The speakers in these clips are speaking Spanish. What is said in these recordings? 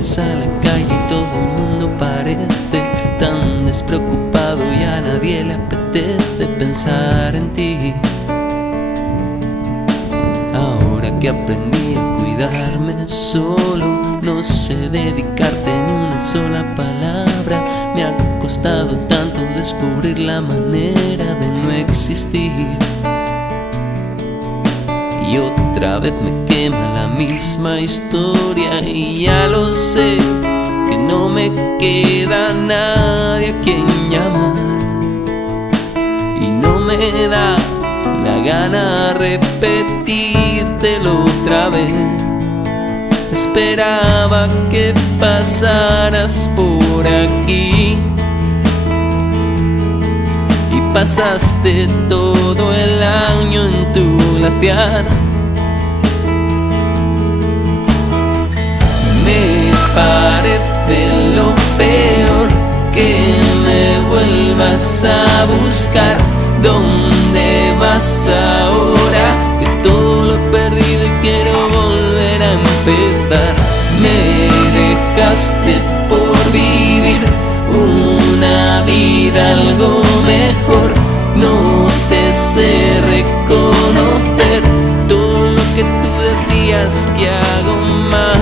Sales a la calle y todo el mundo parece tan despreocupado y a nadie le apetece pensar en ti. Ahora que aprendí a cuidarme solo, no sé dedicarte en una sola palabra. Me ha costado tanto descubrir la manera de no existir. Y otra vez me quema la misma historia y ya lo sé, que no me queda nadie a quien llamar. Y no me da la gana repetírtelo otra vez. Esperaba que pasaras por aquí y pasaste todo el año en tu glaciar. Me parece lo peor que me vuelvas a buscar. ¿Dónde vas ahora? Que todo lo he perdido y quiero volver a empezar. Me dejaste por vivir una vida algo mejor. No te sé reconocer todo lo que tú decías que hago mal.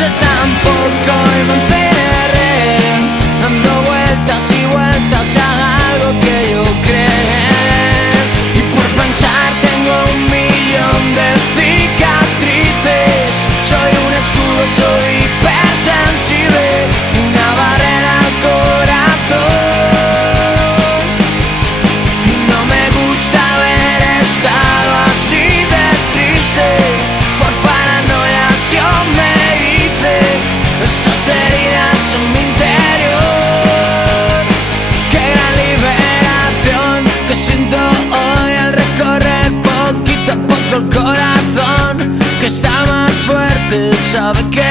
sé tampoco y me encerré dando vueltas y vueltas a algo que yo creé. Y por pensar tengo 1.000.000 de cicatrices. Soy un escudo, soy hipersensible, una barrera al corazón. Y no me gusta haber estado así de triste. Por paranoias yo me hice esas heridas en mi interior. Qué gran liberación que siento hoy al recorrer poquito a poco el corazón, que está más fuerte, sabe que